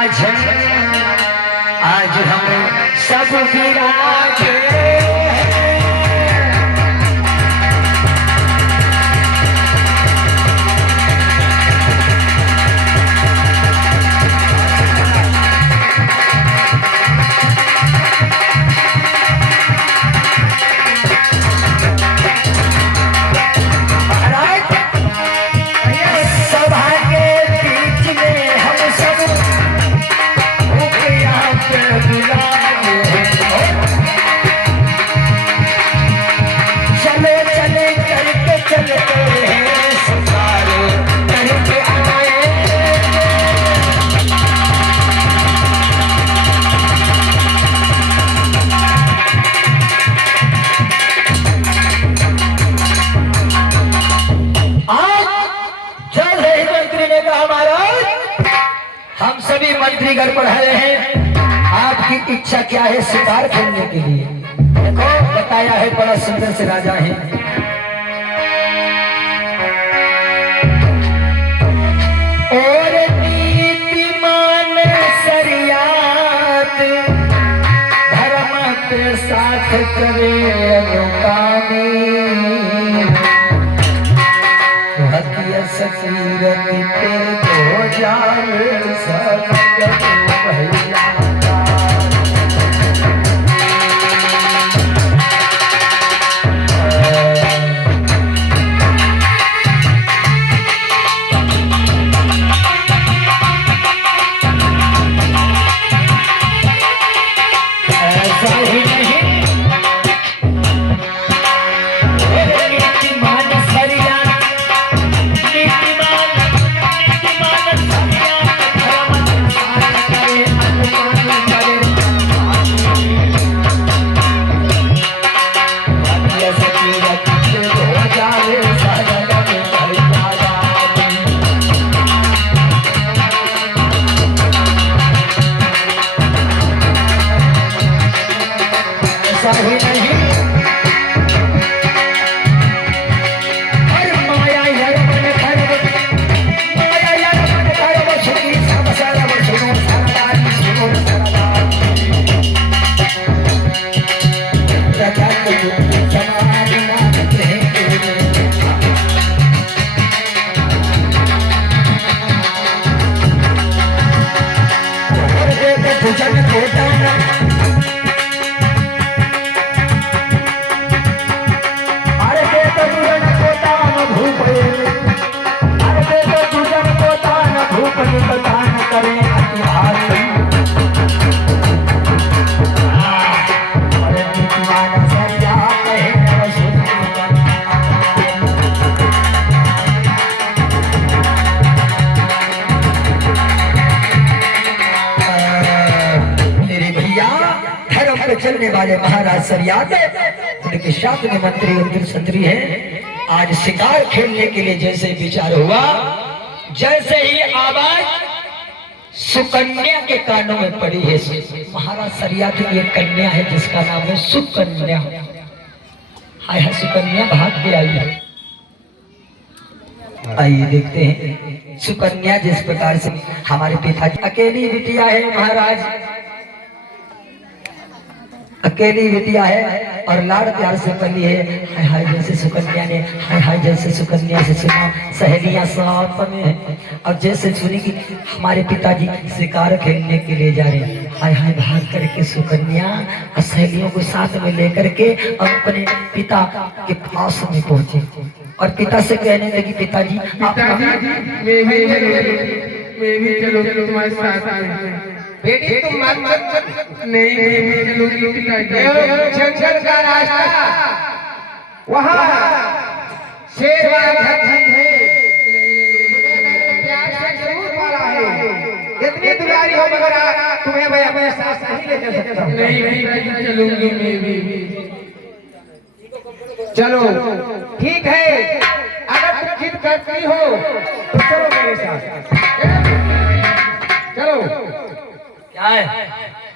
राजन आज हम सब विराजे मंत्रीगढ़ पढ़ाए हैं। आपकी इच्छा क्या है शिकार खेलने के लिए? देखो बताया है बड़ा सुंदर से राजा है। और नीतिमान सरियात धर्म के साथ करे अनुकामी हत्या सकीरत पे तो जाए सब भैया चलने वाले महाराज सरियात उनके साथ में मंत्री अंतिम संतरी है। आज शिकार खेलने के लिए जैसे विचार हुआ, जैसे ही आवाज सुकन्या के कानों में पड़ी है। महाराज सरियात की एक कन्या है जिसका नाम है सुकन्या। हाय हाय सुकन्या भाग के आई है। आइए देखते हैं सुकन्या जिस प्रकार से हमारे पिताजी अकेली बिटिया है महाराज, अकेली बिटिया है और लाड़ प्यार से पली है। हाय हाय जैसे सुकन्या ने हाय हाय जैसे सुकन्या से सुना सहेलियां साथ में है और जैसे सुनी कि हमारे पिताजी शिकार खेलने के लिए जा रहे हैं। हाय हाय भाग करके सुकन्या और सहेलियों को साथ में लेकर के अपने पिता के पास में पहुंचे और पिता से कहने लगी पिताजी आप तुम्हारे साथ बेटी तुम मत नहीं जंगल का रास्ता वहाँ शेर वाला घर है, प्यार से जरूर पाला है। इतनी दुलारी हो मगर तुम्हें मैं अपने साथ नहीं ले जा सकता। नहीं चलूंगी मैं भी। चलो ठीक है, अगर तुम जिद करती हो तो चलो मेरे साथ। चलो क्या है?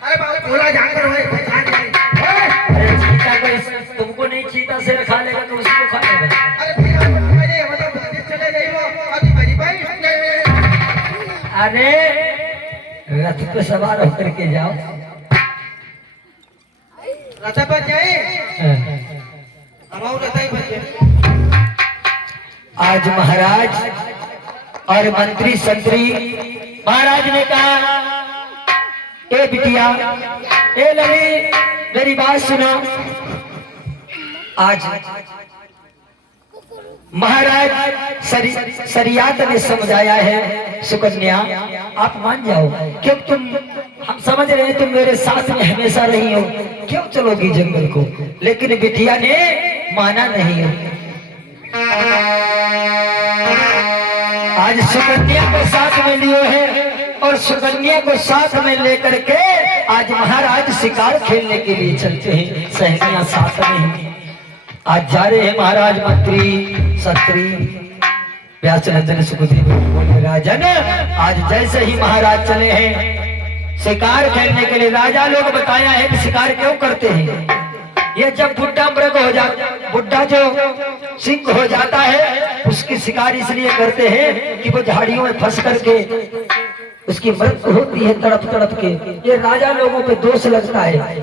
अरे बाबू भोला जानवर है, पहचान नहीं। अरे चीता को तुमको नहीं, चीता शेर खा लेगा तो उसको खा लेगा। अरे फिर मतलब चले गई वो अभी बड़ी भाई। अरे रथ पे सवार होकर के जाओ। रथ पर जाए हाँ। हम रथ ही बचे। आज महाराज और मंत्री संतरी महाराज ने कहा, ए बिटिया, ए लली, मेरी बात सुनो। आज महाराज शरीयत ने समझाया है, सुकन्या आप मान जाओ, क्यों तुम, हम समझ रहे हैं तुम मेरे साथ में हमेशा रही हो, क्यों चलोगी जंगल को। लेकिन बिटिया ने माना नहीं हो। आज सुकन्या को साथ में लिए हैं और सुकन्या को साथ में लेकर के आज महाराज शिकार खेलने के लिए चलते हैं। सहेलियां साथ में आज जा रहे हैं महाराज, मंत्री सत्री व्यासनंदन सुखदेव बोले, राजन आज जैसे ही महाराज चले हैं शिकार खेलने के लिए। राजा लोग बताया है कि शिकार क्यों करते हैं, ये जब बुढ़ा मृग हो जाता, बुढ़ा जो सिंह हो जाता है उसकी शिकार इसलिए करते हैं कि वो झाड़ियों में फंस करके उसकी मृत्यु होती है तड़प तड़प के। ये राजा लोगों पे दोष लगता है।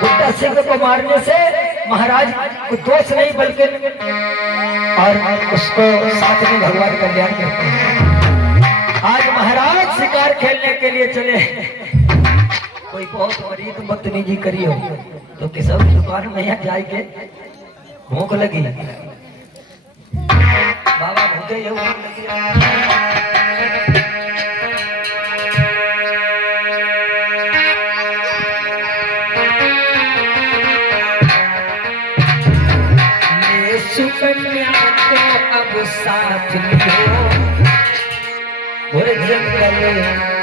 बुढ़ा सिंह को मारने से महाराज को दोष नहीं बल्कि और उसको साथ में भगवान कल्याण करते हैं। आज महाराज शिकार खेलने के लिए चले। कोई बहुत मरीज बदतमीजी करी हो तो किसी दुकान में यहाँ जाके भूख लगी, बाबा भूखे ये भूख लगी, सुकन्या को अब साथ लियो और जंगल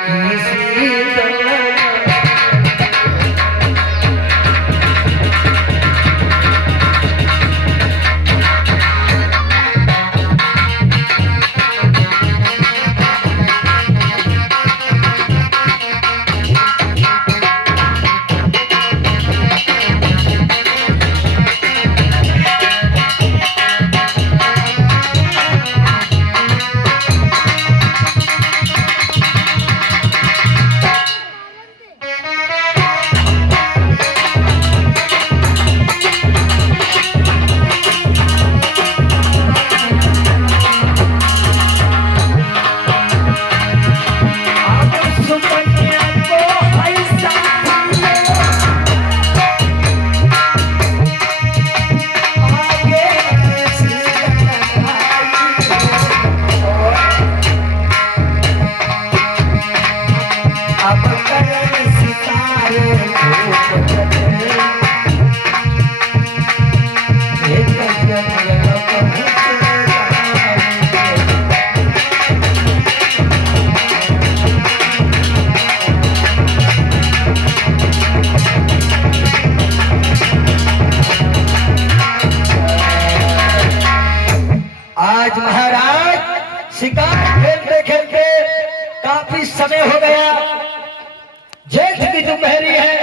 की सीता। आज महाराज शिकार खेलते खेलते काफी समय हो गया। जेठ की दोपहरी है,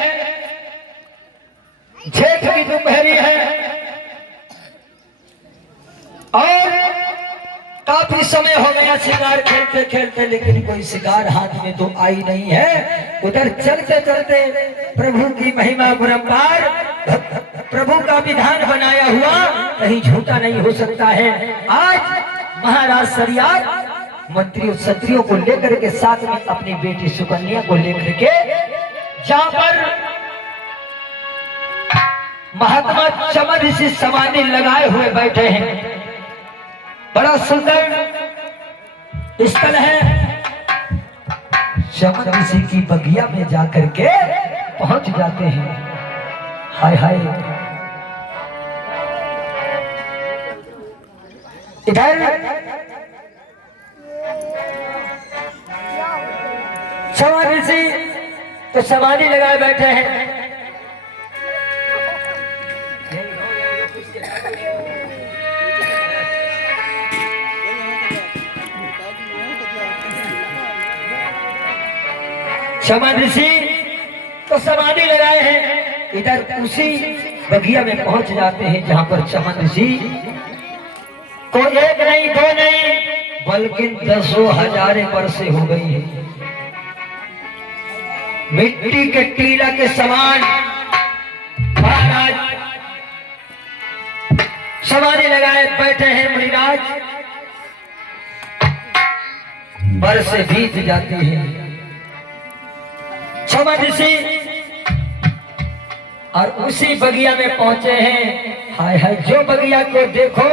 जेठ की दोपहरी है और काफी समय हो गया शिकार खेलते खेलते, लेकिन कोई शिकार हाथ में तो आई नहीं है। उधर चलते चलते प्रभु की महिमा परंपार, प्रभु का विधान बनाया हुआ कहीं झूठा नहीं हो सकता है। आज महाराज शरीयत मंत्री और क्षत्रियों को लेकर के साथ में अपनी बेटी सुकन्या को लेकर के जहां पर महात्मा चमन ऋषि समाधि लगाए हुए बैठे हैं, बड़ा सुंदर स्थल है। चमन ऋषि की बगिया में जाकर के पहुंच जाते हैं। हाय हाय, इधर चमन ऋषि तो समाधि लगाए बैठे हैं। चमन ऋषि तो समाधि लगाए हैं। इधर उसी बगिया में पहुंच जाते हैं जहां पर चमन ऋषि को एक नहीं दो नहीं बल्कि दसों हजारे वर्षे हो गई है। मिट्टी के टीला के समान महाराज सवारी लगाए बैठे हैं मुनिराज। बरसें बीत जाती है, क्षमा ऋषि और उसी बगिया में पहुंचे हैं। हाय हाय, जो बगिया को देखो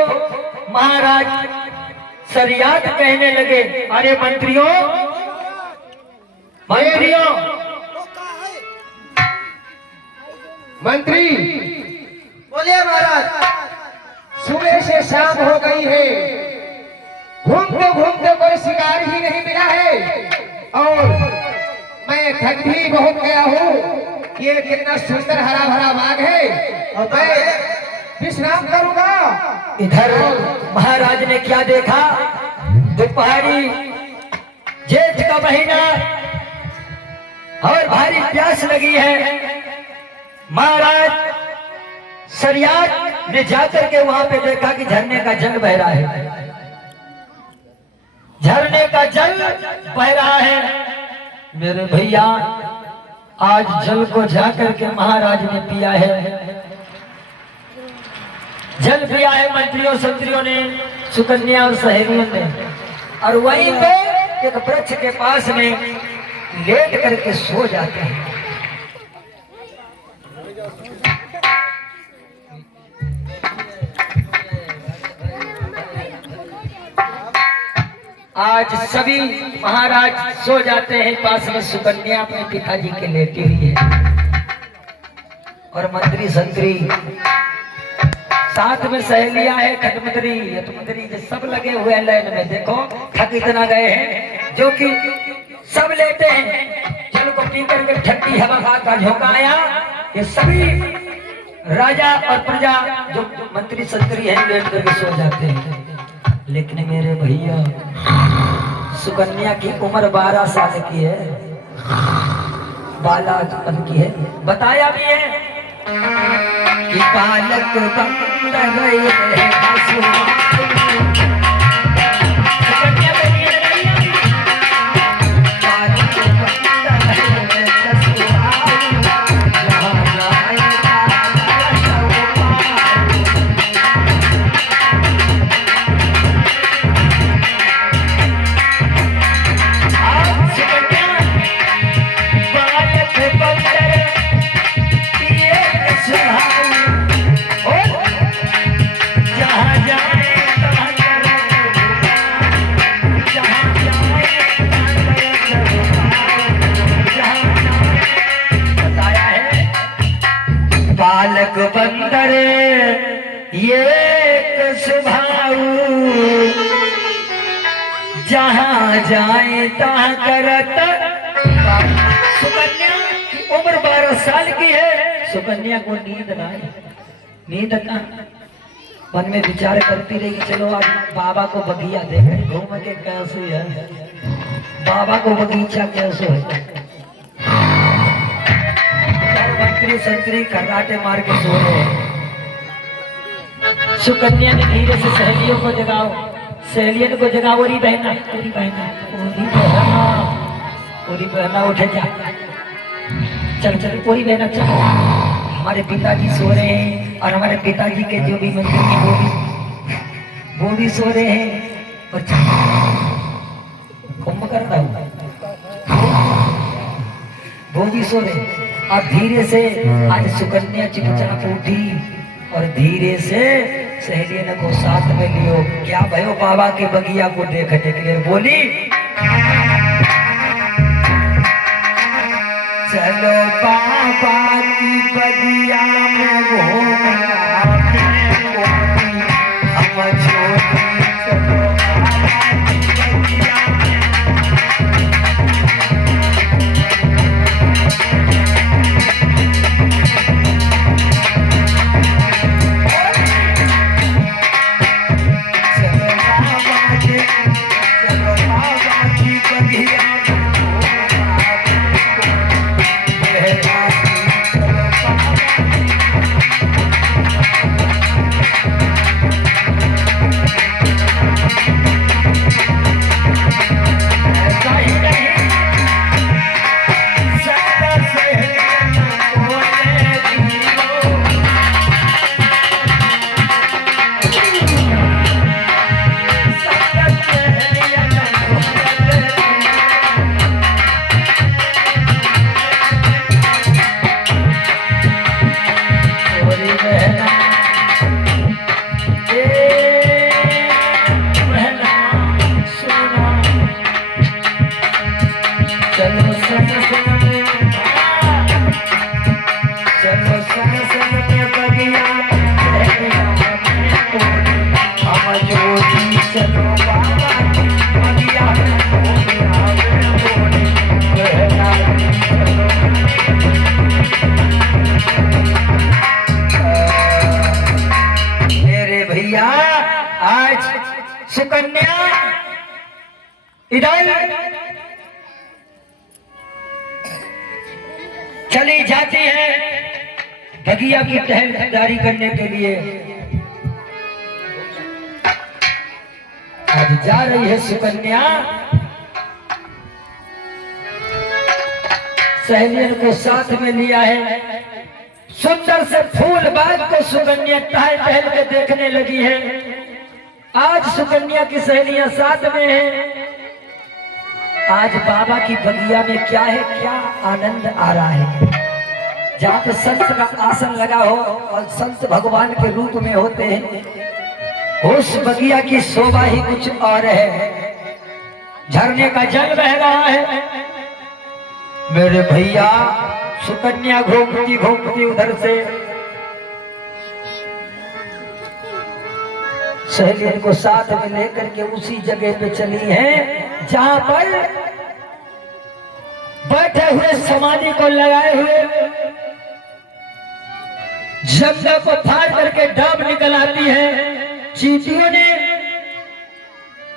महाराज सरियात कहने लगे, अरे मंत्रियों मंत्रियों मंत्री बोलिए महाराज, सुबह से शाम हो गई है, घूमते घूमते कोई शिकार ही नहीं मिला है और मैं थक भी बहुत गया हूँ। ये कितना सुंदर हरा भरा बाग है और मैं विश्राम करूंगा। इधर महाराज ने क्या देखा, दोपहरी जेठ का महीना और भारी प्यास लगी है। महाराज सरियात ने जाकर के वहां पे देखा कि झरने का जल बह रहा है, झरने का जल बह रहा है। मेरे भैया आज जल को जाकर के महाराज ने पिया है, जल पिया है मंत्रियों संत्रियों ने, सुकन्या और सहेलियों ने, और वहीं पे एक वृक्ष के पास में लेट करके सो जाते हैं। आज सभी महाराज सो जाते हैं, पास में सुकन्या अपने पिताजी के लेटी हुई है और मंत्री संतरी साथ में सहेलियां है, खटमतरी यतमतरी सब लगे हुए हैं लाइन में। देखो थक इतना गए हैं जो कि सब लेते हैं, जल को पी करके ठंडी हवा का झोंका आया। ये सभी राजा और प्रजा जो मंत्री संतरी है लेट करके सो जाते हैं। लेकिन मेरे भैया सुकन्या की उम्र 12 साल की है, बालकपन की है। बताया भी है कि बालक बंद गए बालक बंदर ये स्वभाव, जहाँ जाए तहाँ करत। सुकन्या की उम्र 12 साल की है। सुकन्या को नींद ना आई, नींद का मन में विचार करती रही, चलो आज बाबा को बगिया देखे घूम के कैसे है, बाबा को बगीचा कैसे है। मंत्री संतरी खर्राटे मार के सो रहे हैं। सुकन्या ने धीरे से सहेलियों को जगाओ, सहेलियन को जगाओ, ओरी बहना ओरी बहना ओरी बहना ओरी बहना उठे जा, चल चल ओरी बहना चल। हमारे पिताजी सो रहे हैं और हमारे पिताजी के जो भी मंत्री हैं वो भी सो रहे हैं और कुंभ करता हूँ वो भी सो रहे हैं। और धीरे से आज सुकन्या चुपचाप उठी और धीरे से सहेलियन को साथ में लियो। क्या भयो बाबा के बगिया को देखने के लिए बोली, चलो बाबा की बगिया में घूमना हम छोटी, चलो इधर चली जाती है बगिया की टहलदारी करने के लिए। आज जा रही है सुकन्या सहेलियन को साथ में लिया है। सुंदर से फूल बाग को सुकन्या टहल टहल के देखने लगी है। आज सुकन्या की सहेलियां साथ में हैं। आज बाबा की बगिया में क्या है, क्या आनंद आ रहा है। जहाँ पे संत का आसन लगा हो और संत भगवान के रूप में होते हैं, उस बगिया की शोभा ही कुछ और है। झरने का जल बह रहा है। मेरे भैया सुकन्या घूमती घूमती उधर से सहेलियों को साथ में लेकर के उसी जगह पे चली है जहां पर बैठे हुए समाधि को लगाए हुए जंगल को फाड़ करके डाब निकल आती है। चींटियों ने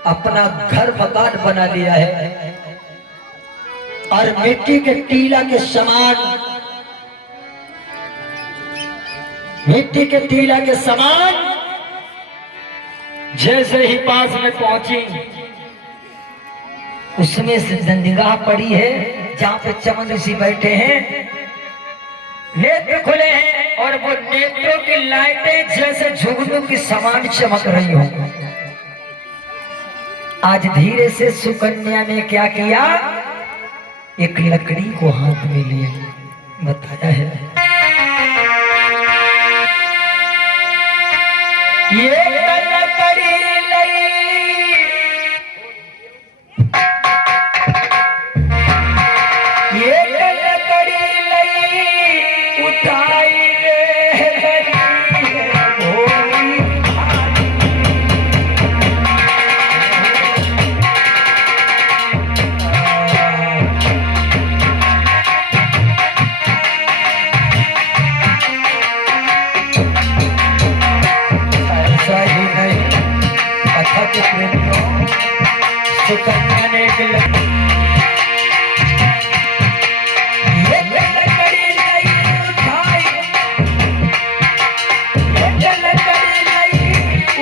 अपना घर मकान बना लिया है और मिट्टी के टीला के समान, मिट्टी के टीला के समान जैसे ही पास में पहुंची, उसमें से निगाह पड़ी है जहां पे चमन ऋषि बैठे हैं। नेत्र खुले हैं और वो नेत्रों की लाइटें जैसे झुगनू की समान चमक रही हो। आज धीरे से सुकन्या ने क्या किया, एक लकड़ी को हाथ में लिया, बताया है ये लकड़ी लई, ये लकड़ी लई उठाई रे भोली। सुकन्या ने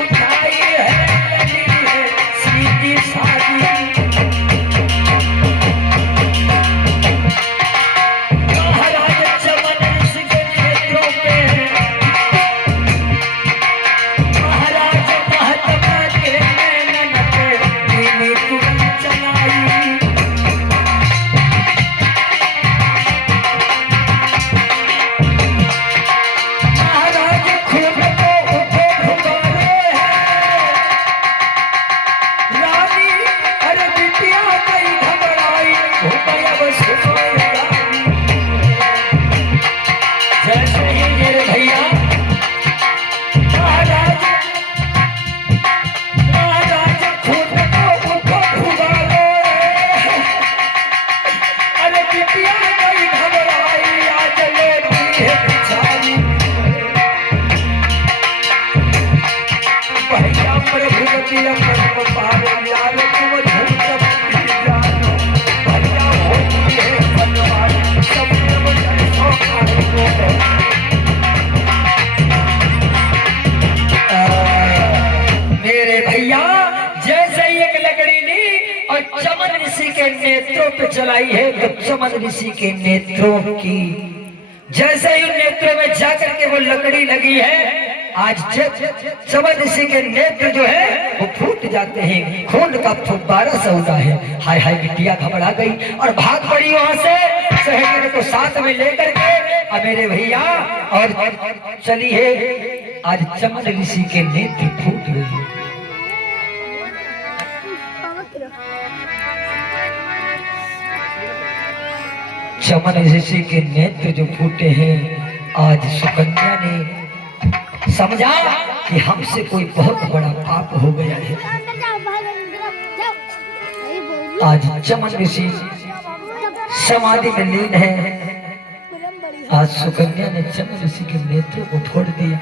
उठाई है सीधी सादी। महाराज चमन ऋषि के नेत्रों में, महाराज महात्मा के नैनन पे तुरंत चलाई। महाराज खूब को उठे घुमारे हैं। रानी अरे बिटिया कई घबराई, घुमाया बस घुमाई। जैसे ही मेरे भैया महाराज खूब को उठो घुमारे, अरे बिटिया कई घबराई, आज लेती है बिछाई। भैया प्रभुपति अमर पारो यार तुम झूठ जानो, भैया होती है भगवान सब जैसो मेरे भैया जैसे ही एक लकड़ी ली और चमन ऋषि के नेत्रों पे चलाई है। तो चमन ऋषि के नेत्रों की जैसे ही नेत्रों में जाकर के वो लकड़ी लगी है, आज चमन ऋषि के नेत्र जो है वो फूट जाते हैं, खून का फुब्बारा सा होता है। हाय हाय बिटिया घबरा गई और भाग पड़ी वहां से सहेलियों को साथ में लेकर के। अब मेरे भैया और चली है, आज चमन ऋषि के नेत्र फूट गई। चमन ऋषि के नेत्र जो फूटे हैं, आज सुकन्या ने समझा कि हमसे कोई बहुत बड़ा पाप हो गया है। आज चमन ऋषि समाधि में लीन है। आज सुकन्या ने चमन ऋषि के नेत्र को फोड़ दिया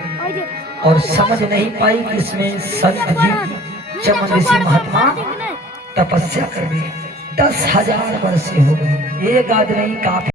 और समझ नहीं पाई कि इसमें संत जी चमन ऋषि महात्मा तपस्या कर गए, 10,000 वर्ष हो गए, एक आदमी नहीं काफी।